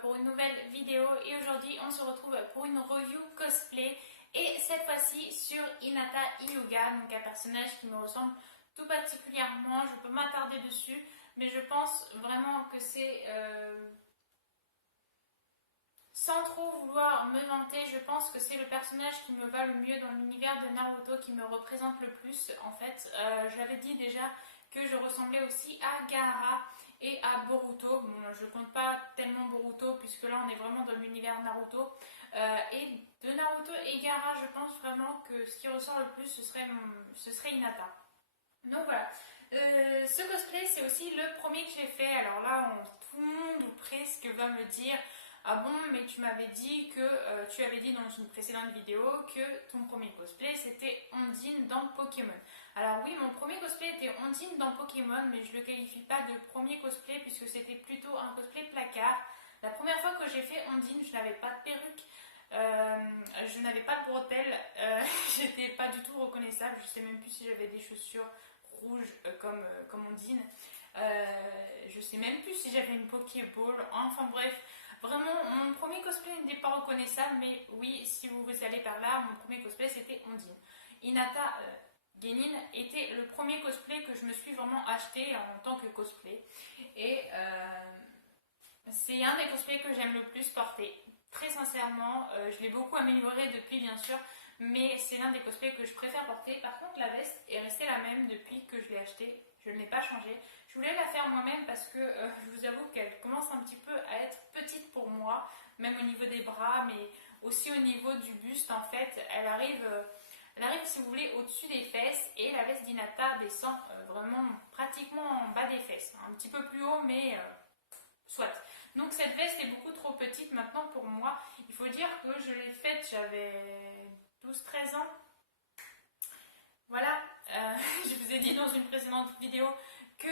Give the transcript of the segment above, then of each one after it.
pour une nouvelle vidéo et aujourd'hui on se retrouve pour une review cosplay et cette fois-ci sur Hinata Hyuga, donc un personnage qui me ressemble tout particulièrement. Je peux m'attarder dessus mais je pense vraiment que c'est... Sans trop vouloir me vanter, je pense que c'est le personnage qui me va le mieux dans l'univers de Naruto, qui me représente le plus en fait. J'avais dit déjà que je ressemblais aussi à Gaara et à Boruto. Bon, je compte pas tellement Boruto puisque là on est vraiment dans l'univers Naruto. Et de Naruto et Gaara, je pense vraiment que ce qui ressort le plus ce serait Hinata. Donc voilà. Ce cosplay c'est aussi le premier que j'ai fait. Alors là, tout le monde ou presque va me dire: ah bon, mais tu m'avais dit que tu avais dit dans une précédente vidéo que ton premier cosplay c'était Ondine dans Pokémon. Alors oui, mon premier cosplay était Ondine dans Pokémon, mais je le qualifie pas de premier cosplay puisque c'était plutôt un cosplay placard. La première fois que j'ai fait Ondine, je n'avais pas de perruque, je n'avais pas de bretelles, j'étais pas du tout reconnaissable, je sais même plus si j'avais des chaussures rouges comme Ondine. Je sais même plus si j'avais une Pokéball, enfin bref. Vraiment, mon premier cosplay n'était pas reconnaissable, mais oui, si vous allez par là, mon premier cosplay c'était Ondine. Hinata Genin était le premier cosplay que je me suis vraiment acheté en tant que cosplay. Et c'est un des cosplays que j'aime le plus porter. Très sincèrement, je l'ai beaucoup amélioré depuis bien sûr, mais c'est l'un des cosplays que je préfère porter. Par contre, la veste est restée la même depuis que je l'ai achetée. Je ne l'ai pas changée. Je voulais la faire moi-même parce que je vous avoue qu'elle commence un petit peu à être petite pour moi, même au niveau des bras, mais aussi au niveau du buste en fait. Elle arrive si vous voulez au-dessus des fesses et la veste d'Hinata descend vraiment pratiquement en bas des fesses. Un petit peu plus haut, mais soit. Donc cette veste est beaucoup trop petite maintenant pour moi. Il faut dire que je l'ai faite, j'avais 12-13 ans. Voilà, je vous ai dit dans une précédente vidéo que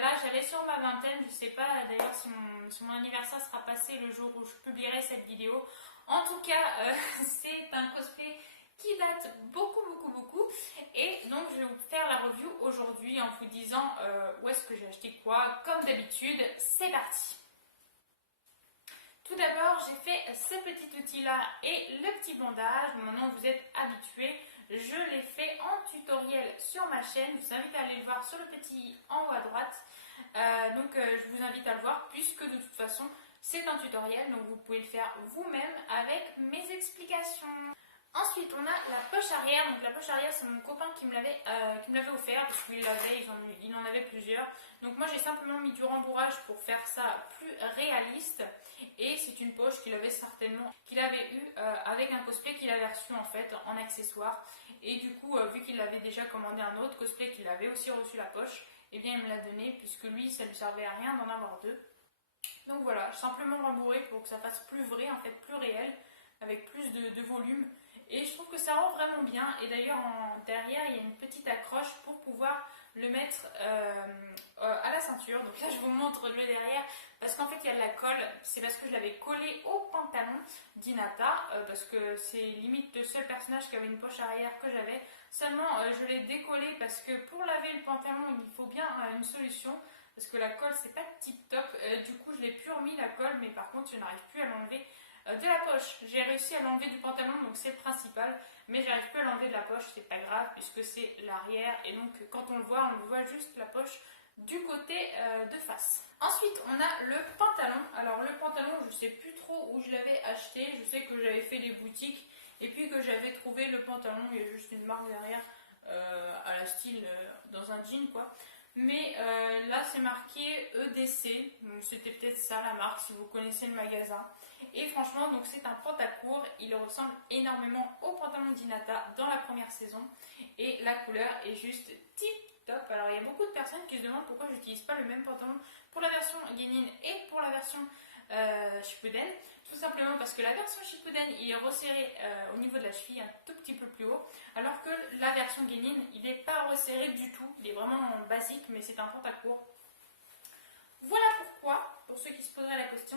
là j'allais sur ma vingtaine. Je ne sais pas d'ailleurs si mon anniversaire sera passé le jour où je publierai cette vidéo. En tout cas, c'est un cosplay qui date beaucoup. Et donc je vais vous faire la review aujourd'hui en vous disant où est-ce que j'ai acheté quoi. Comme d'habitude, c'est parti. Tout d'abord, j'ai fait ce petit outil-là et le petit bandage. Maintenant, vous êtes habitués. Je l'ai fait en tutoriel sur ma chaîne. Je vous invite à aller le voir sur le petit en haut à droite. Je vous invite à le voir puisque de toute façon, c'est un tutoriel. Donc, vous pouvez le faire vous-même avec mes explications. Ensuite, on a la poche arrière. Donc la poche arrière, c'est mon copain qui me l'avait offert parce qu'il il en avait plusieurs. Donc moi, j'ai simplement mis du rembourrage pour faire ça plus réaliste. Et c'est une poche qu'il avait eu avec un cosplay qu'il avait reçu en fait en accessoire. Et du coup, vu qu'il avait déjà commandé un autre cosplay qu'il avait aussi reçu la poche, et bien il me l'a donné puisque lui, ça lui servait à rien d'en avoir deux. Donc voilà, simplement rembourré pour que ça fasse plus vrai, en fait plus réel, avec plus de volume. Et je trouve que ça rend vraiment bien. Et d'ailleurs, derrière, il y a une petite accroche pour pouvoir le mettre à la ceinture. Donc là, je vous montre le derrière. Parce qu'en fait, il y a de la colle. C'est parce que je l'avais collé au pantalon d'Hinata. Parce que c'est limite le seul personnage qui avait une poche arrière que j'avais. Seulement, je l'ai décollé parce que pour laver le pantalon, il faut bien une solution. Parce que la colle, c'est pas tip top. Du coup, je l'ai plus remis la colle. Mais par contre, je n'arrive plus à l'enlever de la poche. J'ai réussi à l'enlever du pantalon, donc c'est le principal, mais j'arrive plus à l'enlever de la poche, c'est pas grave puisque c'est l'arrière et donc quand on le voit juste la poche du côté de face. Ensuite on a le pantalon. Alors le pantalon, je sais plus trop où je l'avais acheté, je sais que j'avais fait des boutiques et puis que j'avais trouvé le pantalon, il y a juste une marque derrière à la style dans un jean quoi. Mais là c'est marqué EDC, donc c'était peut-être ça la marque si vous connaissez le magasin. Et franchement donc c'est un pantacourt, il ressemble énormément au pantalon d'Hinata dans la première saison. Et la couleur est juste tip top. Alors il y a beaucoup de personnes qui se demandent pourquoi j'utilise pas le même pantalon pour la version Genin et pour la version Shippuden. Tout simplement parce que la version Shippuden il est resserré au niveau de la cheville un tout petit peu plus haut, alors que la version Genin il n'est pas resserré du tout, il est vraiment basique mais c'est un pantacourt. Voilà pourquoi, pour ceux qui se poseraient la question.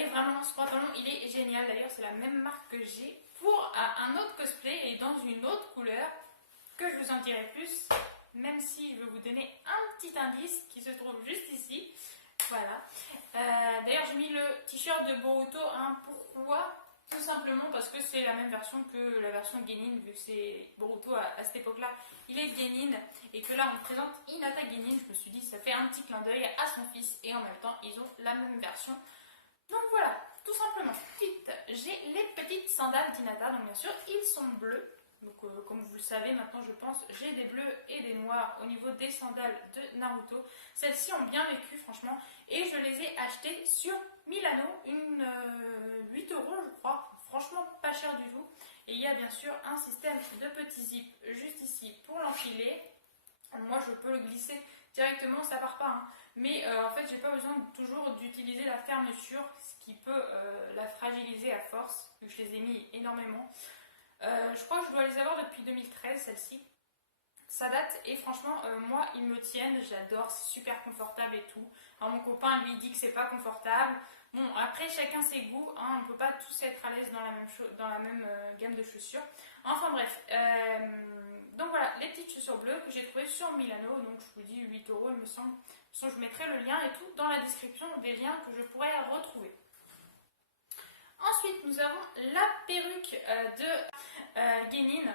Et vraiment ce pantalon il est génial, d'ailleurs c'est la même marque que j'ai pour un autre cosplay et dans une autre couleur que je vous en dirai plus, même si je vais vous donner un petit indice qui se trouve juste ici. Voilà. D'ailleurs, j'ai mis le t-shirt de Boruto. Hein. Pourquoi? Tout simplement parce que c'est la même version que la version Genin, vu que c'est Boruto à cette époque-là, il est Genin, et que là on présente Hinata Genin. Je me suis dit, ça fait un petit clin d'œil à son fils, et en même temps, ils ont la même version. Donc voilà, tout simplement. J'ai les petites sandales d'Hinata, donc bien sûr, ils sont bleus. Donc comme vous le savez maintenant, je pense, j'ai des bleus et des noirs au niveau des sandales de Naruto. Celles-ci ont bien vécu, franchement, et je les ai achetées sur Milano, une 8 euros je crois, franchement pas cher du tout. Et il y a bien sûr un système de petits zips juste ici pour l'enfiler. Moi je peux le glisser directement, ça part pas, hein. Mais en fait j'ai pas besoin toujours d'utiliser la fermeture, ce qui peut la fragiliser à force, vu que je les ai mis énormément. Je crois que je dois les avoir depuis 2013, celle-ci. Ça date et franchement, moi, ils me tiennent, j'adore, c'est super confortable et tout. Alors, mon copain lui dit que c'est pas confortable. Bon, après, chacun ses goûts, hein, on peut pas tous être à l'aise dans la même gamme de chaussures. Enfin bref, donc voilà, les petites chaussures bleues que j'ai trouvées sur Milano, donc je vous dis 8 euros, il me semble. De toute façon, je mettrai le lien et tout dans la description des liens que je pourrais retrouver. Ensuite, nous avons la perruque de Genin.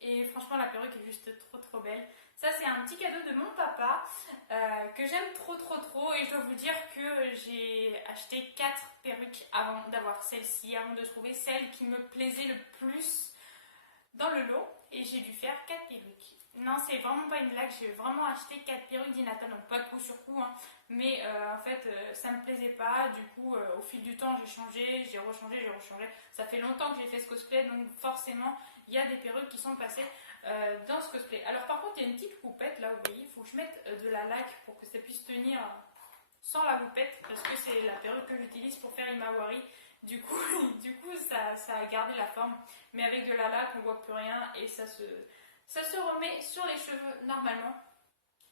Et franchement, la perruque est juste trop belle. Ça, c'est un petit cadeau de mon papa que j'aime trop. Et je dois vous dire que j'ai acheté 4 perruques avant d'avoir celle-ci, avant de trouver celle qui me plaisait le plus dans le lot. Et j'ai dû faire 4 perruques. Non, c'est vraiment pas une blague, j'ai vraiment acheté 4 perruques d'Hinata, donc pas coup sur coup, hein. Mais en fait, ça me plaisait pas. Du coup, au fil du temps, j'ai changé, j'ai rechangé. Ça fait longtemps que j'ai fait ce cosplay, donc forcément, il y a des perruques qui sont passées dans ce cosplay. Alors par contre, il y a une petite poupette là, vous voyez, il faut que je mette de la laque pour que ça puisse tenir sans la poupette, parce que c'est la perruque que j'utilise pour faire Imawari. Du coup, ça a gardé la forme, mais avec de la laque, on voit plus rien et ça se remet sur les cheveux normalement.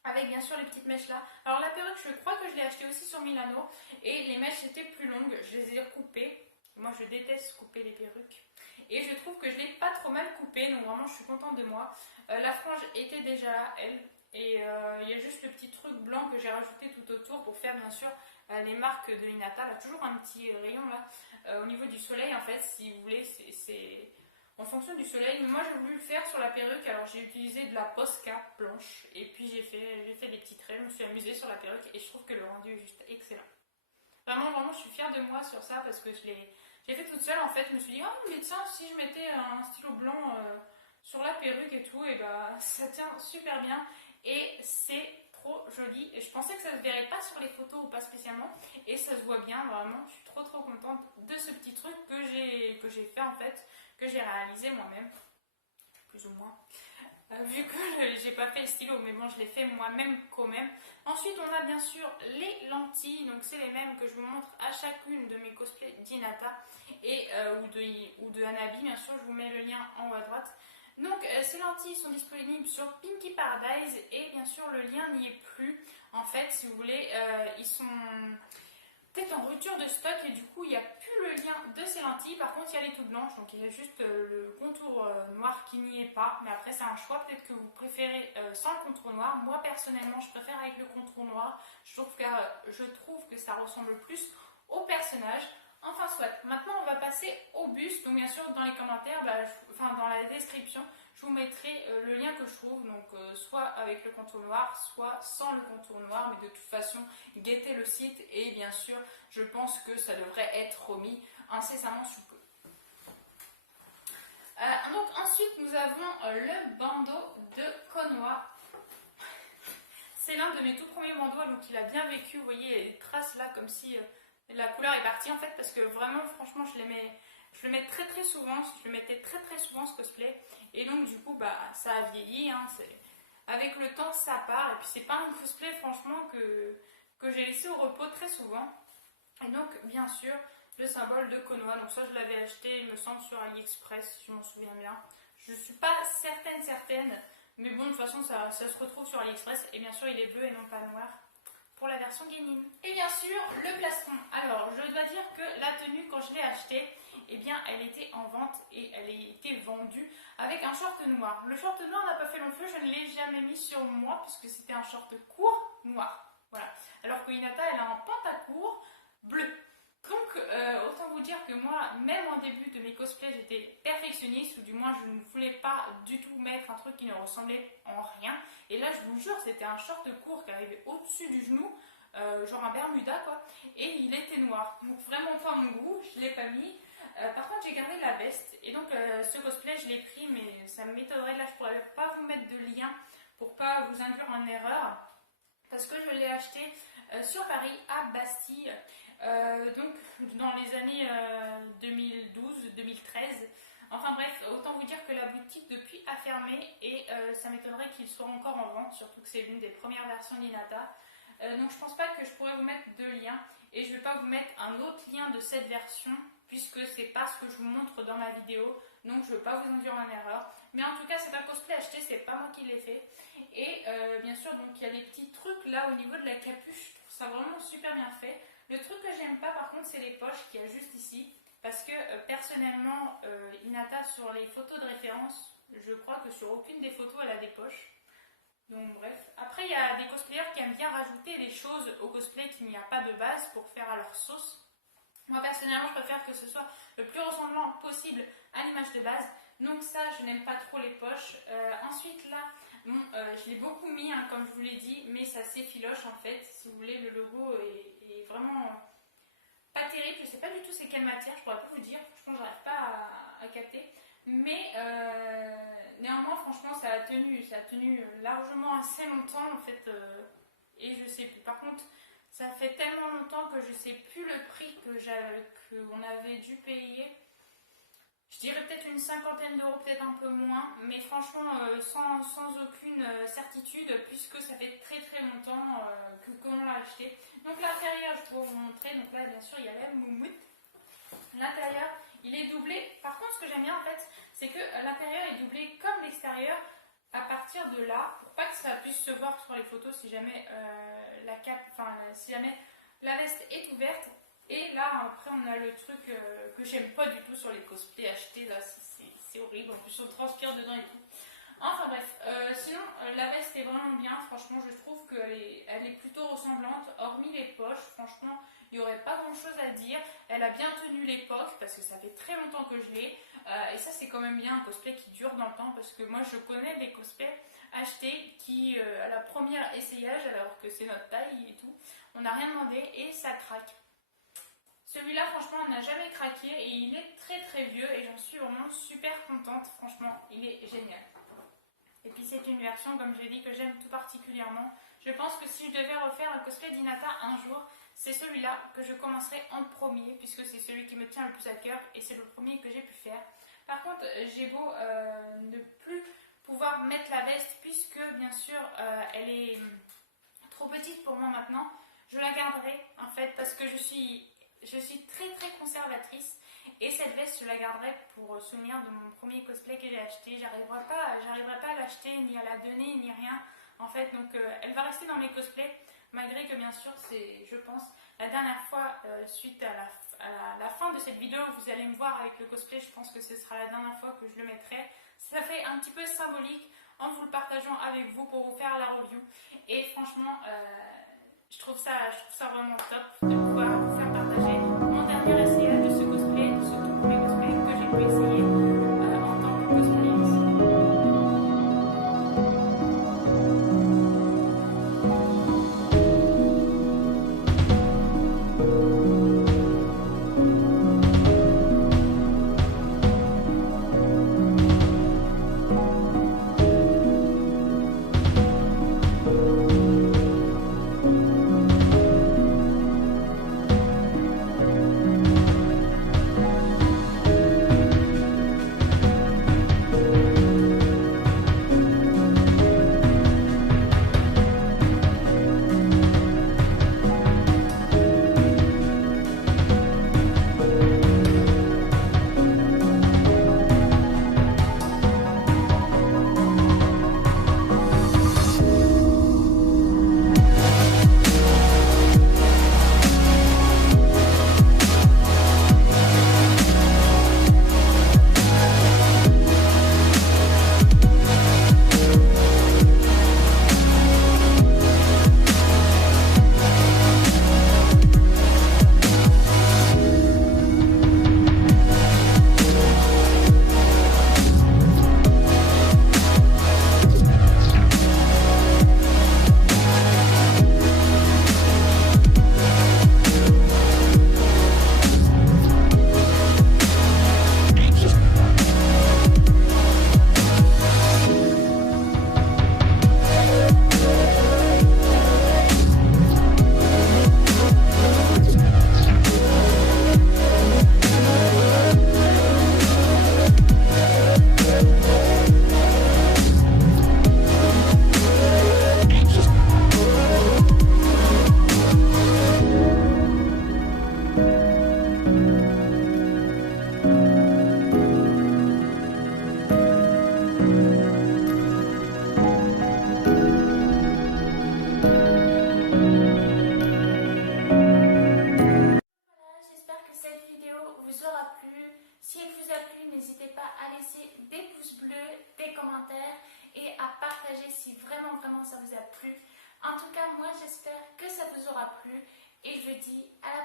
Avec bien sûr les petites mèches là. Alors la perruque, je crois que je l'ai achetée aussi sur Milano. Et les mèches étaient plus longues. Je les ai coupées. Moi je déteste couper les perruques. Et je trouve que je l'ai pas trop mal coupée. Donc vraiment je suis contente de moi. La frange était déjà là, elle. Et il y a juste le petit truc blanc que j'ai rajouté tout autour pour faire bien sûr les marques de Hinata. Là, toujours un petit rayon là. Au niveau du soleil en fait, si vous voulez, c'est en fonction du soleil. Moi j'ai voulu le faire sur la perruque, alors j'ai utilisé de la Posca blanche et puis j'ai fait des petits traits, je me suis amusée sur la perruque et je trouve que le rendu est juste excellent. Vraiment je suis fière de moi sur ça parce que j'ai fait toute seule en fait. Je me suis dit, oh mais tiens, si je mettais un stylo blanc sur la perruque et tout, et bah ça tient super bien et c'est trop joli. Et je pensais que ça se verrait pas sur les photos ou pas spécialement et ça se voit bien, vraiment. Je suis trop contente de ce petit truc que j'ai fait en fait, que j'ai réalisé moi-même, plus ou moins, vu que j'ai pas fait le stylo, mais bon je l'ai fait moi-même quand même. Ensuite on a bien sûr les lentilles, donc c'est les mêmes que je vous montre à chacune de mes cosplays d'Hinata et ou de Hanabi, bien sûr je vous mets le lien en haut à droite. Donc ces lentilles sont disponibles sur Pinky Paradise et bien sûr le lien n'y est plus. En fait si vous voulez, ils sont peut-être en rupture de stock et du coup il n'y a plus le lien de ces lentilles. Par contre il y a les toutes blanches, donc il y a juste le contour noir qui n'y est pas, mais après c'est un choix, peut-être que vous préférez sans le contour noir. Moi personnellement je préfère avec le contour noir, je trouve que ça ressemble plus au personnage. Enfin soit, maintenant on va passer au buste, donc bien sûr dans les commentaires, dans la description, je vous mettrai le lien que je trouve, donc soit avec le contour noir, soit sans le contour noir, mais de toute façon, guettez le site et bien sûr, je pense que ça devrait être remis incessamment sous peu. Donc ensuite, nous avons le bandeau de Konoha. C'est l'un de mes tout premiers bandeaux, donc il a bien vécu, vous voyez, les traces là, comme si la couleur est partie en fait, parce que vraiment, franchement, je le mets très souvent, je le mettais très souvent ce cosplay, et donc du coup ça a vieilli, hein, avec le temps ça part, et puis c'est pas un cosplay franchement que j'ai laissé au repos très souvent. Et donc bien sûr le symbole de Konoha, donc ça je l'avais acheté il me semble sur AliExpress si je m'en souviens bien, je suis pas certaine, mais bon de toute façon ça se retrouve sur AliExpress, et bien sûr il est bleu et non pas noir pour la version Genin. Et bien sûr le plastron. Alors je dois dire que la tenue quand je l'ai achetée, eh bien elle était en vente et elle a été vendue avec un short noir. Le short noir n'a pas fait long feu, je ne l'ai jamais mis sur moi puisque c'était un short court noir. Voilà. Alors que Hinata, elle a un pantacourt bleu. Donc, autant vous dire que moi, même en début de mes cosplays, j'étais perfectionniste, ou du moins, je ne voulais pas du tout mettre un truc qui ne ressemblait en rien. Et là, je vous jure, c'était un short court qui arrivait au-dessus du genou, genre un Bermuda, quoi. Et il était noir. Donc, vraiment pas mon goût, je ne l'ai pas mis. Par contre, j'ai gardé la veste. Et donc, ce cosplay, je l'ai pris, mais ça m'étonnerait. Là, je ne pourrais pas vous mettre de lien pour pas vous induire en erreur. Parce que je l'ai acheté sur Paris, à Bastille. Donc dans les années 2012-2013. Enfin bref, autant vous dire que la boutique depuis a fermé et ça m'étonnerait qu'il soit encore en vente, surtout que c'est l'une des premières versions d'Hinata. Donc je pense pas que je pourrais vous mettre de lien et je vais pas vous mettre un autre lien de cette version puisque c'est pas ce que je vous montre dans ma vidéo, donc je ne veux pas vous induire en erreur. Mais en tout cas, c'est un cosplay acheté, c'est pas moi qui l'ai fait. Et bien sûr, donc il y a les petits trucs là au niveau de la capuche, je trouve ça vraiment super bien fait. Le truc que j'aime pas par contre, c'est les poches qu'il y a juste ici. Parce que personnellement, Hinata, sur les photos de référence, je crois que sur aucune des photos elle a des poches. Donc bref. Après, il y a des cosplayers qui aiment bien rajouter des choses au cosplay qu'il n'y a pas de base pour faire à leur sauce. Moi personnellement, je préfère que ce soit le plus ressemblant possible à l'image de base. Donc ça, je n'aime pas trop les poches. Ensuite là, bon, je l'ai beaucoup mis, hein, comme je vous l'ai dit, mais ça s'effiloche en fait. Si vous voulez, le logo est vraiment pas terrible. Je sais pas du tout c'est quelle matière, je pourrais pas vous dire. Je pense que j'arrive pas à capter. Mais néanmoins, franchement, ça a tenu largement assez longtemps en fait. Et je sais plus. Par contre, ça fait tellement longtemps que je sais plus le prix qu'on avait dû payer. Je dirais peut-être une cinquantaine d'euros, peut-être un peu moins, mais franchement sans aucune certitude puisque ça fait très très longtemps qu'on l'a acheté. Donc l'intérieur, je peux vous montrer. Donc là, bien sûr, il y a la moumoute. L'intérieur, il est doublé. Par contre, ce que j'aime bien en fait, c'est que l'intérieur est doublé comme l'extérieur à partir de là, pour pas que ça puisse se voir sur les photos si jamais si jamais la veste est ouverte. Et là, après, on a le truc que j'aime pas du tout sur les cosplays achetés. Là, c'est horrible. En plus, on transpire dedans et tout. Enfin bref, sinon, la veste est vraiment bien. Franchement, je trouve qu'elle est plutôt ressemblante. Hormis les poches, franchement, il n'y aurait pas grand chose à dire. Elle a bien tenu l'époque parce que ça fait très longtemps que je l'ai. Et ça, c'est quand même bien un cosplay qui dure dans le temps parce que moi, je connais des cosplays achetés qui, à la première essayage, alors que c'est notre taille et tout, on n'a rien demandé et ça craque. Celui-là, franchement, on n'a jamais craqué et il est très très vieux et j'en suis vraiment super contente. Franchement, il est génial. Et puis c'est une version, comme j'ai dit, que j'aime tout particulièrement. Je pense que si je devais refaire un cosplay d'Hinata un jour, c'est celui-là que je commencerai en premier puisque c'est celui qui me tient le plus à cœur et c'est le premier que j'ai pu faire. Par contre, j'ai beau ne plus pouvoir mettre la veste puisque, bien sûr, elle est trop petite pour moi maintenant. Je la garderai en fait parce que je suis très très conservatrice et cette veste je la garderai pour souvenir de mon premier cosplay que j'ai acheté. J'arriverai pas à l'acheter ni à la donner ni rien en fait, donc elle va rester dans mes cosplays malgré que bien sûr c'est, je pense, la dernière fois suite à la fin de cette vidéo vous allez me voir avec le cosplay. Je pense que ce sera la dernière fois que je le mettrai. Ça fait un petit peu symbolique en vous le partageant avec vous pour vous faire la review et franchement je trouve ça vraiment top de pouvoir vous faire partager mon dernier essai de ce cosplay, de ce tout premier cosplay que j'ai pu essayer en tant que cosplayiste.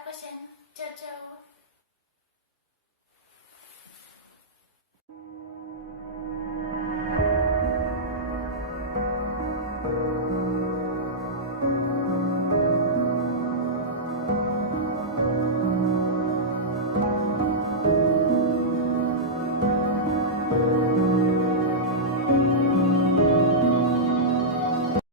prochaine. Ciao, ciao.